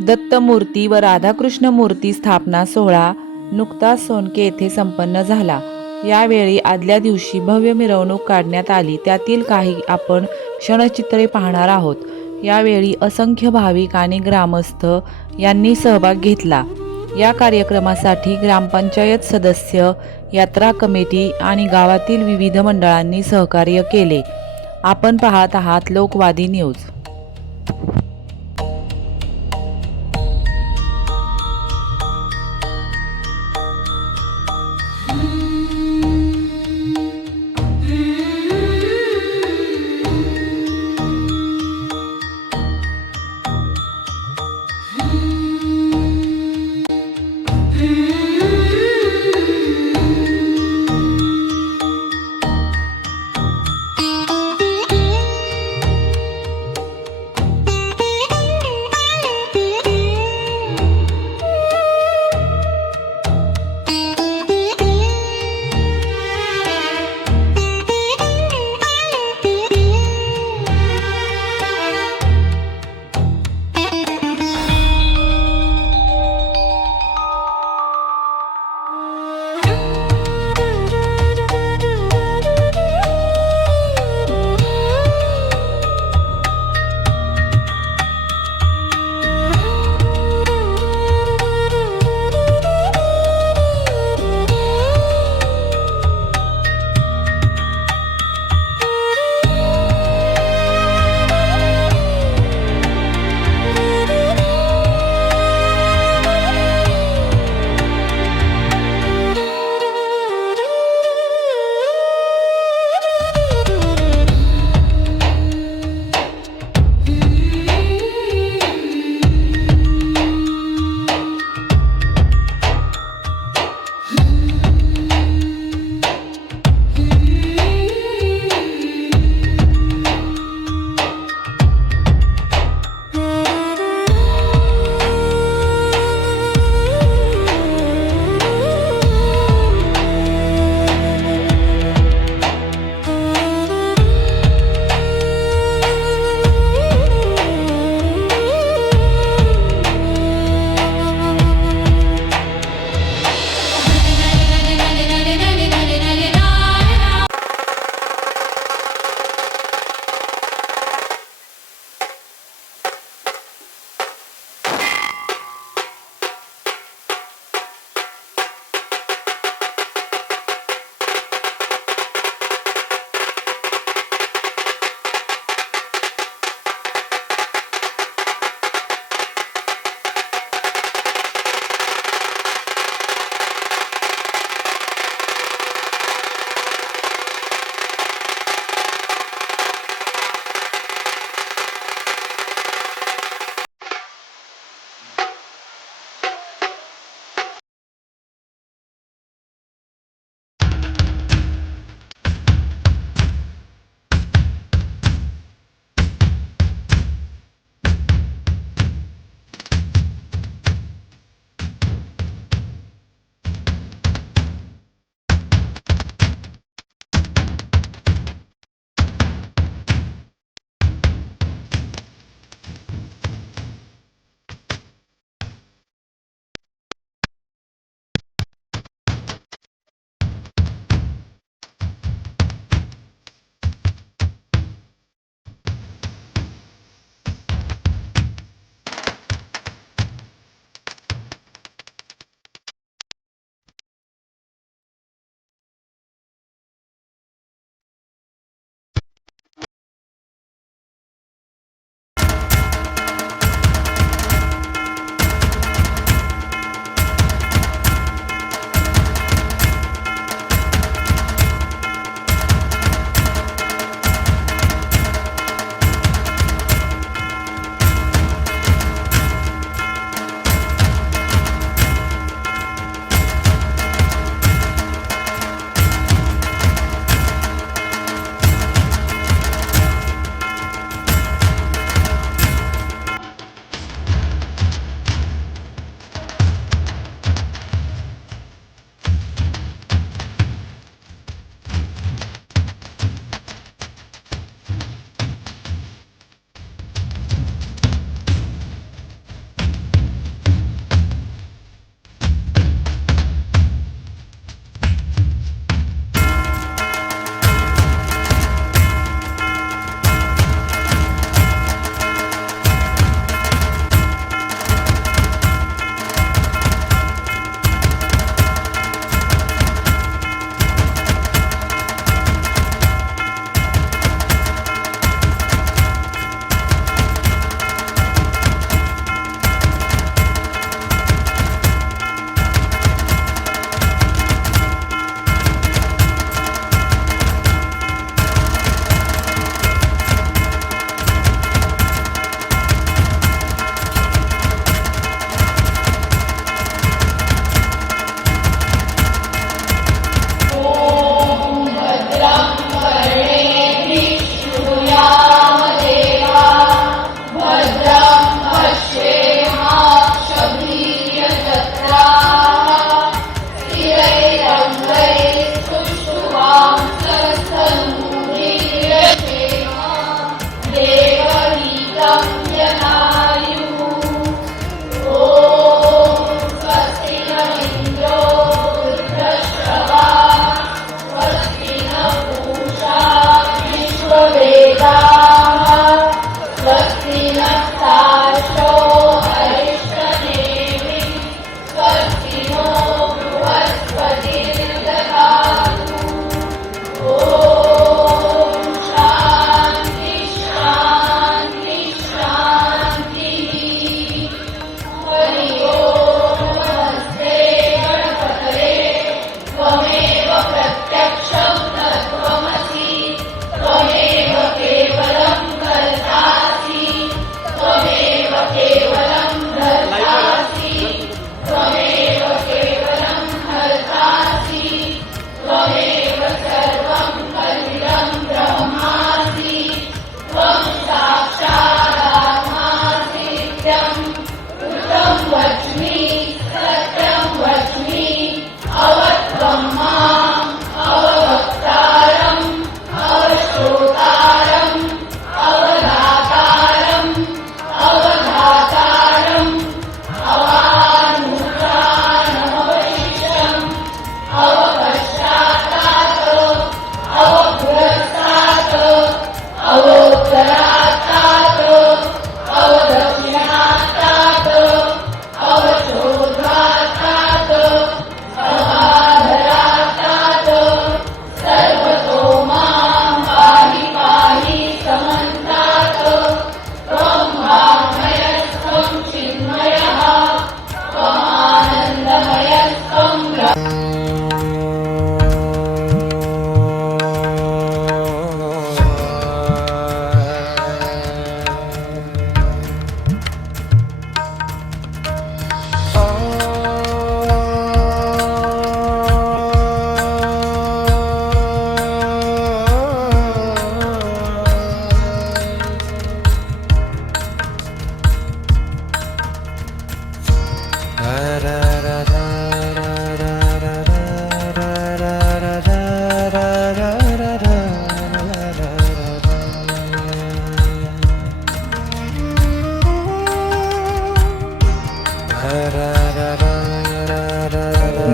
दत्त मूर्ती व राधाकृष्ण मूर्ती स्थापना सोहळा नुकताच सोनके येथे संपन्न झाला। यावेळी आदल्या दिवशी भव्य मिरवणूक काढण्यात आली, त्यातील काही आपण क्षणचित्रे पाहणार आहोत। यावेळी असंख्य भाविक आणि ग्रामस्थ यांनी सहभाग घेतला। या कार्यक्रमासाठी ग्रामपंचायत सदस्य, यात्रा कमिटी आणि गावातील विविध मंडळांनी सहकार्य केले। आपण पाहत आहात लोकवादी न्यूज।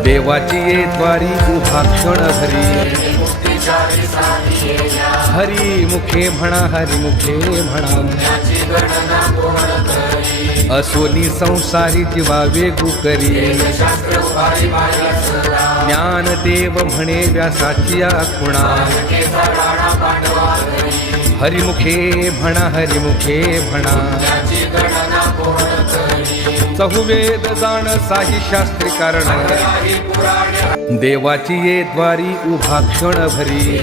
देवाची ये द्वारी उभा क्षण हरी हरी मुखे म्हणा हरी मुखे म्हणा असोनी संसारी जीवा वेगू करी ज्ञानदेव म्हणे व्यासाची खुणा हरिमुखे म्हणा हरिमुखे म्हणा चहुवेद जाण साही शास्त्री कारण देवाची ये द्वारी उभा क्षण भरी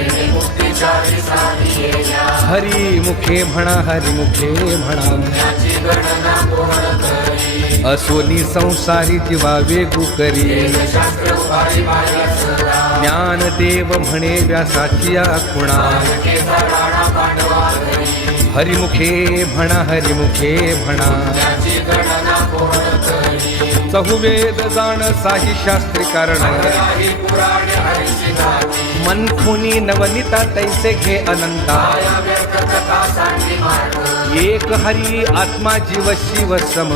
हरी मुखे म्हणा हरी मुखे म्हणा असोनी संसारी जीवा वेगू करी ज्ञानदेव म्हणे व्यासाची खुणा हरिमुखे म्हणा हरिमुखे म्हणा चहुवेद जाण साही शास्त्री कारण मनखुनी नवनीता तैसे घे अनंता एक हरी आत्मा जीव शिव सम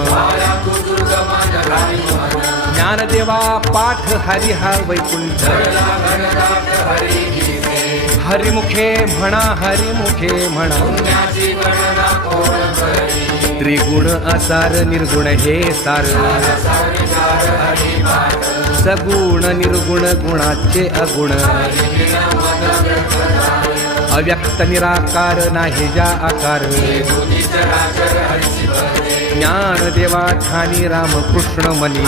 ज्ञानदेवा पाठ हरी हा वैकुंठ हरिमुखे म्हणा हरिमुखे म्हणा त्रिगुण असार निर्गुण हे सार सगुण निर्गुण गुणाचे अगुण अव्यक्त निराकार नाही जा आकार ज्ञानदेवा ठाणी रामकृष्ण मनी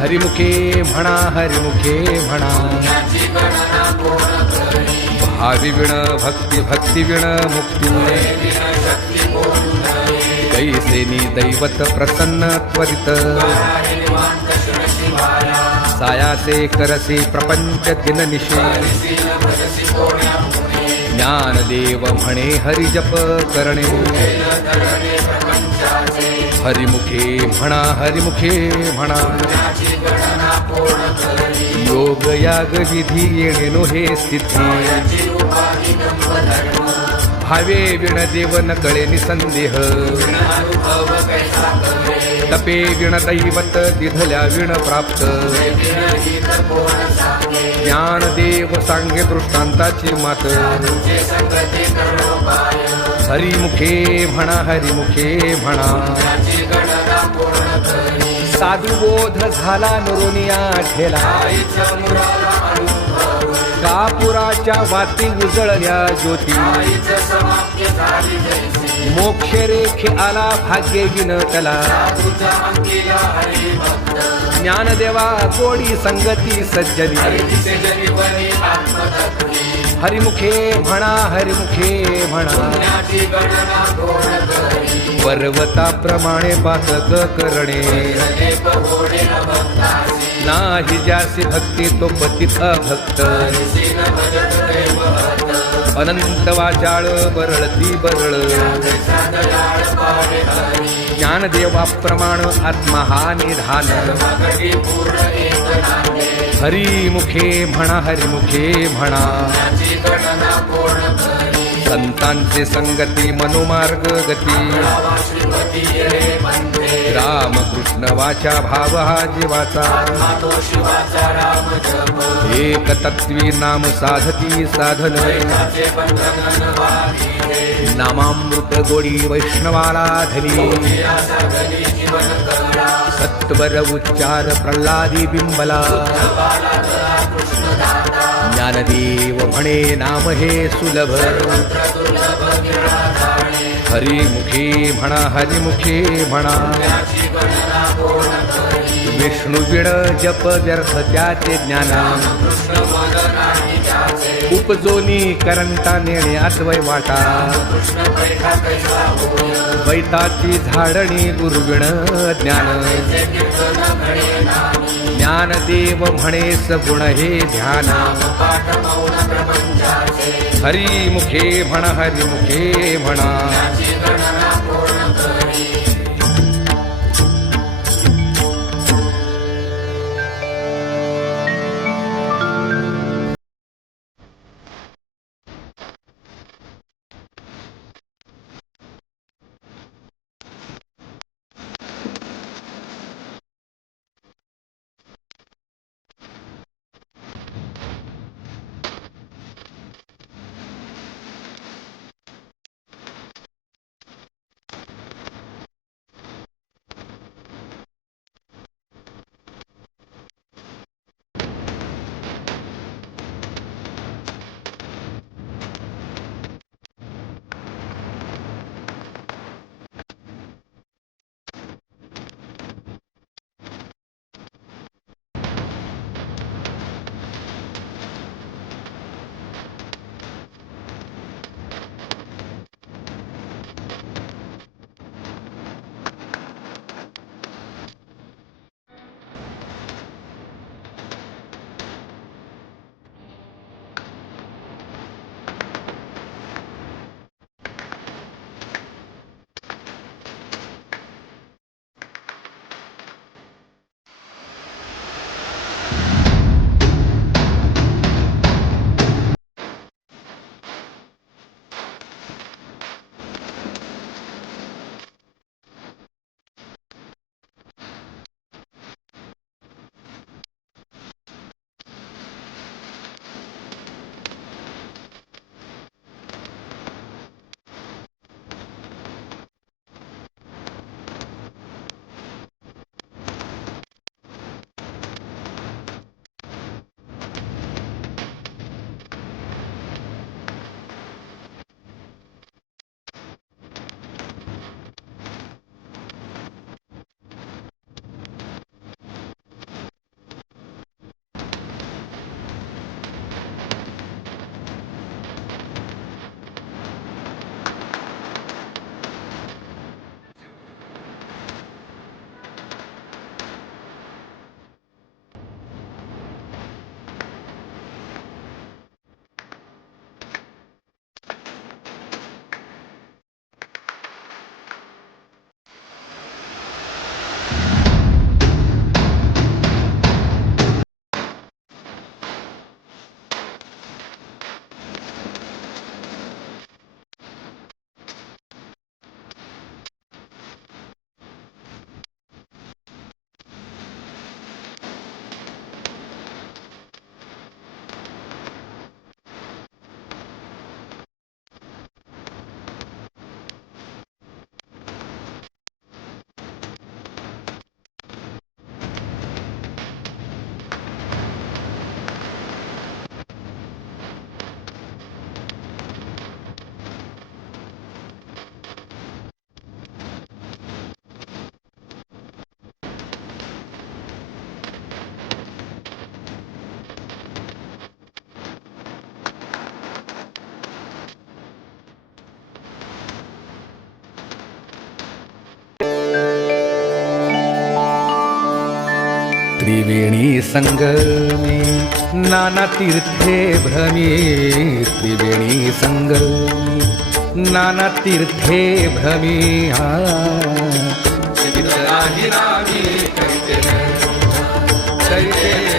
हरिमुखे म्हणा हरिमुखे म्हणा भावी विण भक्ती भक्ती विण मुक्ती कैसेनी दैवत प्रसन्न त्वरित सायासे करसे प्रपंच दिननिशी ज्ञानदेव म्हणे हरिजप करणे हरिमुखे म्हणा हरिमुखे म्हणा योग याग विधी येणे नो हे सिद्धी भावे विण देव न कळे निसंदेह तपे विण दैवत दिधल्या विण प्राप्त ज्ञानदेव सांगे दृष्टांताची मात हरिमुखे म्हणा हरिमुखे म्हणा साधुबोध झाला नुरुनिया ठेला कापुराच्या वाती उजळल्या ज्योती मोक्ष रेखे आला भाग्य विनटला ज्ञानदेवा गोडी संगती सज्जनी हरिमुखे म्हणा हरिमुखे म्हणा पर्वताप्रमाणे पातक करणे नाही ज्यासी भक्ती तो पतित अभक्त अनंत वाचाळ बरळती बरळ ज्ञानदेवाप्रमाण आत्मा हा निधान हरिमुखे म्हणा हरिमुखे म्हणा संतांचे संगती मनोमार्ग गती रामकृष्ण वाचा भाव हा जीवाचा एक तत्वी नाम साधती साधन नामामृत गोडी वैष्णवाला धरी सत्वर उच्चार प्रल्हादी बिंबला ज्ञानदेव म्हणे नाम हे सुलभ हरिमुखे म्हणा हरिमुखे म्हणा विष्णू विण जप व्यर्थ त्याचे ज्ञान उपजोनी करंटा नेणे अद्वै वाटा वैताची झाडणी गुरुविण ज्ञान ज्ञानदेव म्हणे सगुण हे ध्यान हरिमुखे म्हणा हरिमुखे म्हणा त्रिवेणी संगमी नाना तीर्थे भ्रमी त्रिवेणी संगमी नाना तीर्थे भ्रमी चित्तनाही नामी करीते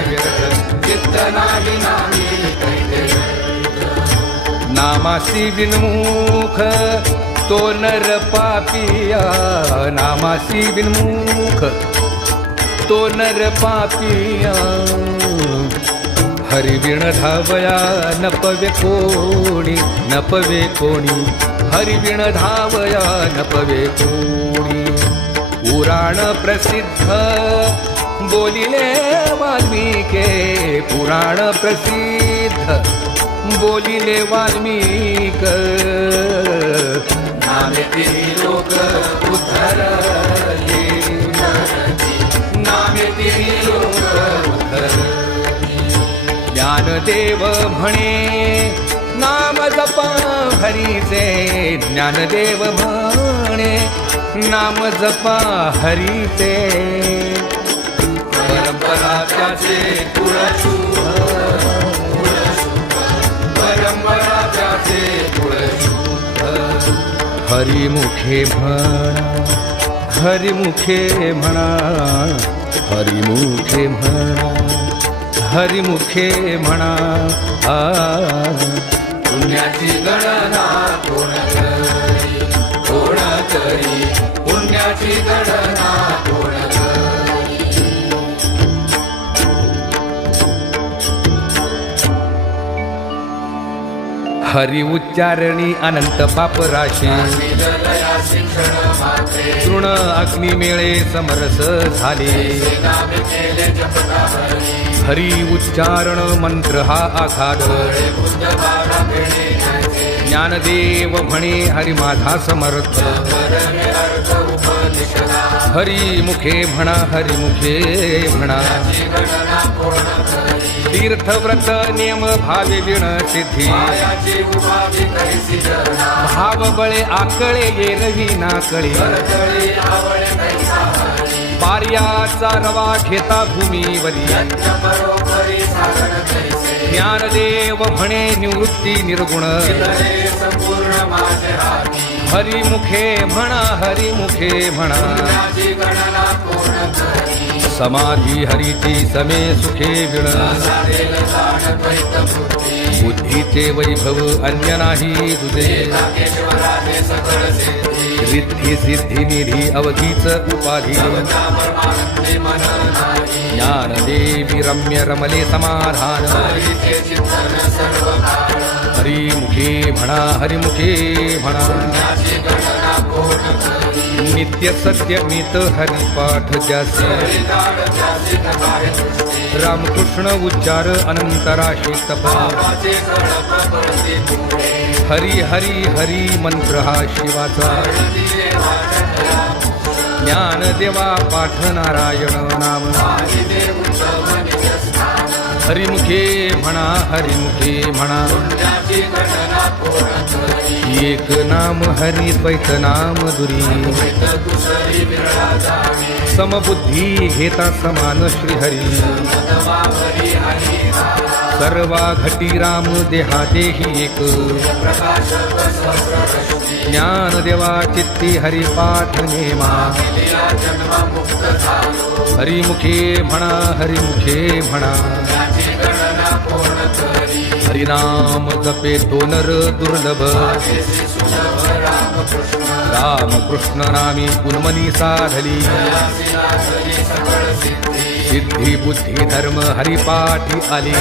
व्यर्थ चित्तनाही नामी करीते नामासी विन्मुख तो नर पापिया नामासी विन्मुख तो नर पापिया हरिविण धावया नपवे कोणी हरिविण धावया नपवे कोणी पुराण प्रसिद्ध बोलिले वाल्मिके पुराण प्रसिद्ध बोलिले वाल्मिक नामे तिन्ही लोक उद्धरले नामे तिन्ही लोक उद्धरले ज्ञानदेव म्हणे नाम जपा हरीचे ज्ञानदेव म्हणे नाम जपा हरीचे परंपरा त्याचे कुळशुभ परंपरा त्याचे कुळशुभ हरिमुखे म्हणा हरिमुखे म्हणा हरिमुखे म्हणा हरिमुखे म्हणा पुण्याची गणना कोण करी पुण्याची गणना कोण करी हरि उच्चारणी अनंत पाप राशी तृण अग्नी मेळे समरस झाले हरि उच्चारण मंत्र हा आघात ज्ञानदेव म्हणे हरि माझा समर्थ हरि मुखे म्हणा हरि मुखे म्हणा तीर्थव्रत नियम भावे विण सिद्धी भाव बळे आकळे येरवी नाकळे पार्याचा रवा घेता भूमीवरी ज्ञानदेव म्हणे निवृत्ती निर्गुण हरिमुखे म्हणा हरिमुखे म्हणा समाधी हरीची समे सुखे विण बुद्धीचे वैभव अन्य नाही तुझे रिद्धी सिद्धी निधी अवधीच उपाधी ज्ञानदेवी रम्य रमले समाधान हरिमुखे म्हणा हरिमुखे म्हणा नित्य सत्य मित हरिपाठ जासी रामकृष्ण उच्चार अनंतराशी तपा हरी हरी हरी मंत्र हा शिवाचा ज्ञानदेवा पाठ नारायण नाम हरिमुखे म्हणा हरिमुखे म्हणा एक नाम हरी द्वैत नाम दुरी समबुद्धी घेता समान श्रीहरी सर्वा घटी राम देहा देही एक ज्ञानदेवा चित्ती हरिपाठ नेमा हरिमुखे म्हणा हरिमुखे म्हणा हरिनाम जपे तो नर दुर्लभ रामकृष्ण नामी पुनमनी साधली सिद्धी बुद्धी धर्म हरिपाठी आली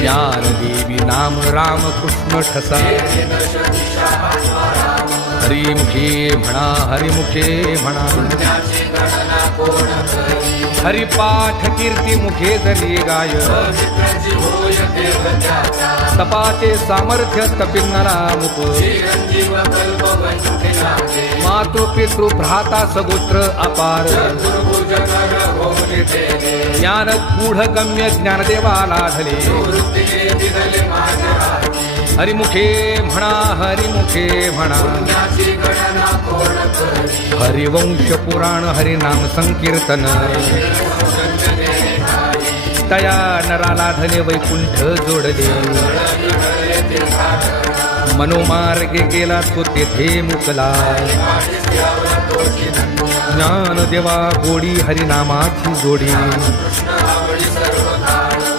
ज्ञानदेवी नाम रामकृष्ण ठसा हरिमुखे म्हणा हरिमुखे म्हणा हरिपाठ कीर्ती मुखे जरी गाय तपाचे सामर्थ्य तपिन्नरा मुख मातृ पितृ भ्राता सगोत्र अपार ज्ञान गूढ गम्य ज्ञानदेवाला धले हरिमुखे म्हणा हरिमुखे म्हणा हरिवंश पुराण हरिनाम संकीर्तन तया नराला धने वैकुंठ जोडले मनोमार्गे गेला तो तेथे मुकला ज्ञान देवा गोडी हरिनामाची जोडी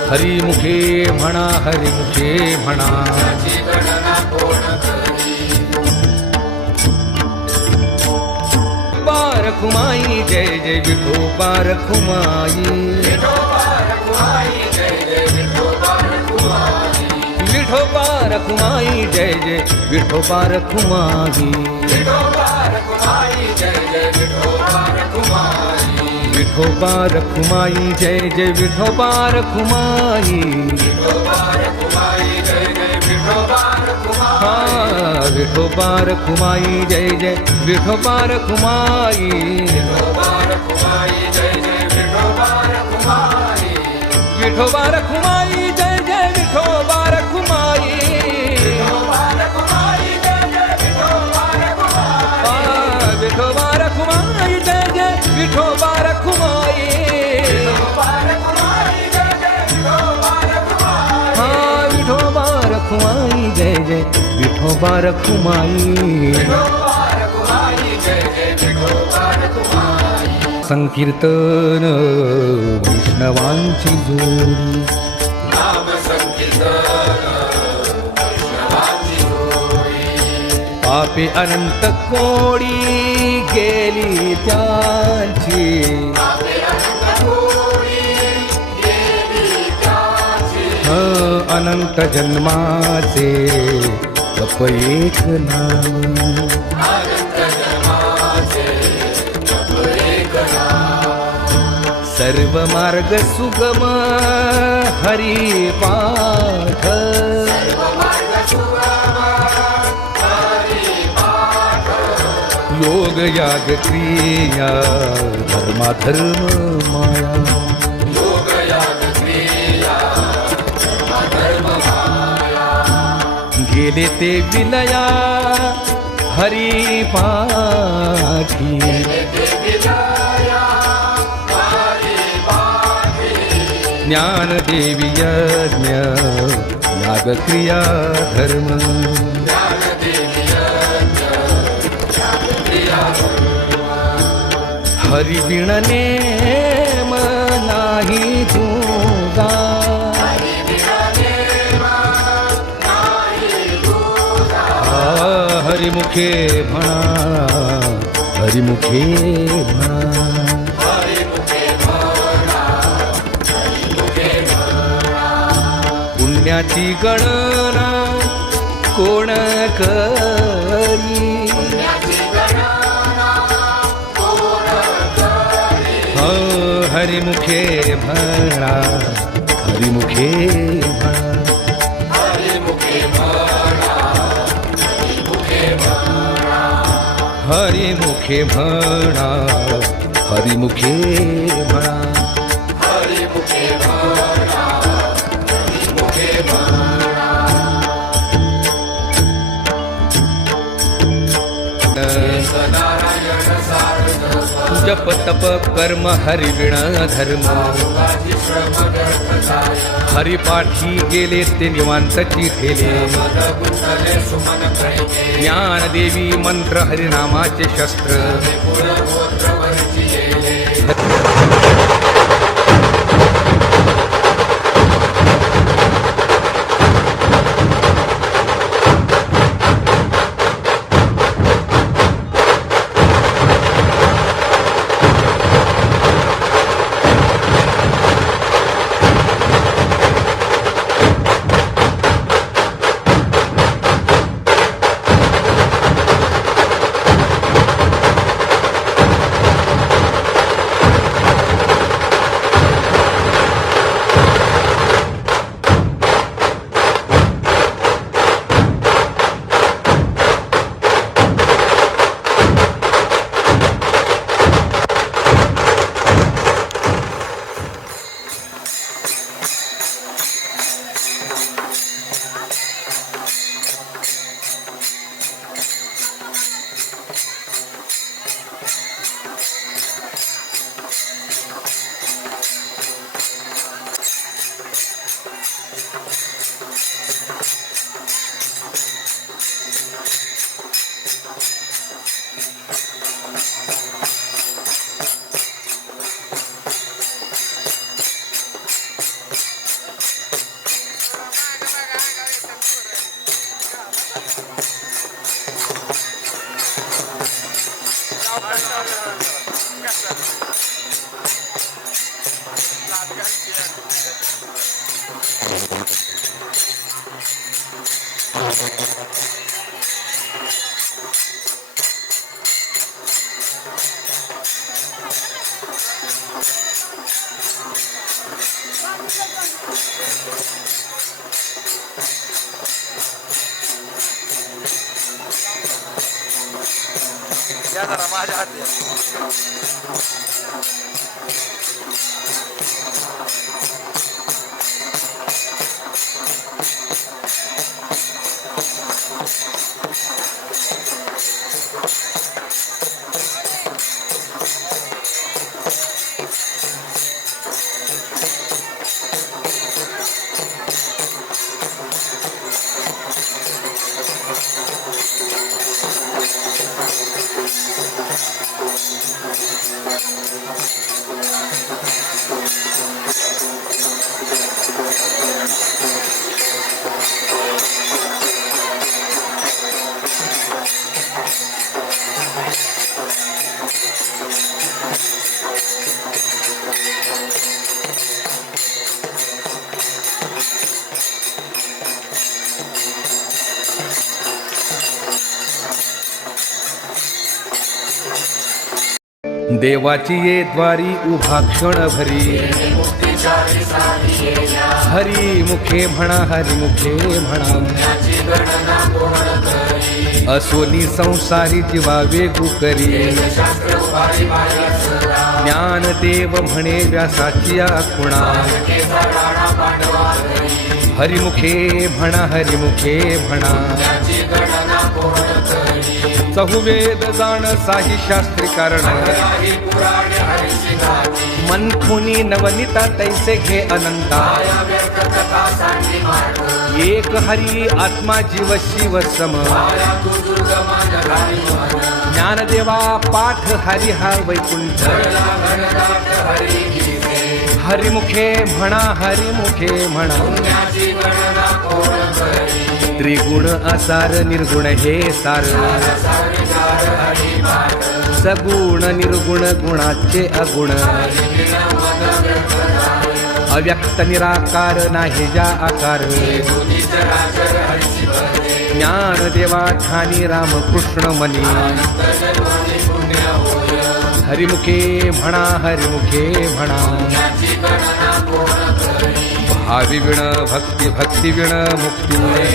हरिमुखे म्हणा हरिमुखे म्हणा बारखुमाई जय जय विठोबा रखुमाई विठोबा रखुमाई जय जय विठोबा रखुमाई विठोबा रखुमाई जय जय विठोबा रखुमाई हाँ विठोबा रखुमाई जय जय विठोबा रखुमाई विठोबा रखुमाई जय जय विठोबा रखुमाई विठोबा रखुमाई जय जय विठोबा रखुमाई हाँ विठोबा रखुमाई जय जय विठोबा रखुमाई संकीर्तन वैष्णवांची जोडी पापे अनंत कोडी गेली त्यांची अनंत जन्माचे तप एक नाम सर्व मार्ग सुगम हरी पाठ योग याग क्रिया धर्माधर्म माया गेले ते विलया हरी पाठी ज्ञान देवी यज्ञ याग क्रिया धर्म हरि बिन नेम नाही तुझा हरिमुखे म्हणा हरिमुखे म्हणा पुण्याची गणना कोण करी हरिमुखे म्हणा हरिमुखे म्हणा हरिमुखे म्हणा हरिमुखे म्हणा जप तप कर्म हरिविण धर्म हरिपाठी गेले ते निवांतची ठेले ज्ञान देवी मंत्र हरिनामाचे शस्त्र या जरा माझ्या हाती देवाची ये द्वारी उभा क्षण भरी हरी मुखे म्हणा हरी मुखे म्हणा असोनी संसारी जीवा वेगू करी ज्ञानदेव म्हणे व्यासाची खुणा हरिमुखे म्हणा हरिमुखे म्हणा चहुवेद जाण साही शास्त्री कारण मनखुनी नवनिता तैसे घे अनंता एक हरी आत्मा जीव शिव सम ज्ञानदेवा पाठ हरी हा वैकुंठ हरिमुखे म्हणा हरिमुखे म्हणा त्रिगुण असार निर्गुण हे सार सगुण निर्गुण गुणाचे अगुण अव्यक्त निराकार नाही जा आकार ज्ञानदेवा ठाणी रामकृष्ण मनी हरिमुखे म्हणा हरिमुखे म्हणा भावी विण भक्ती भक्ती विण मुक्ती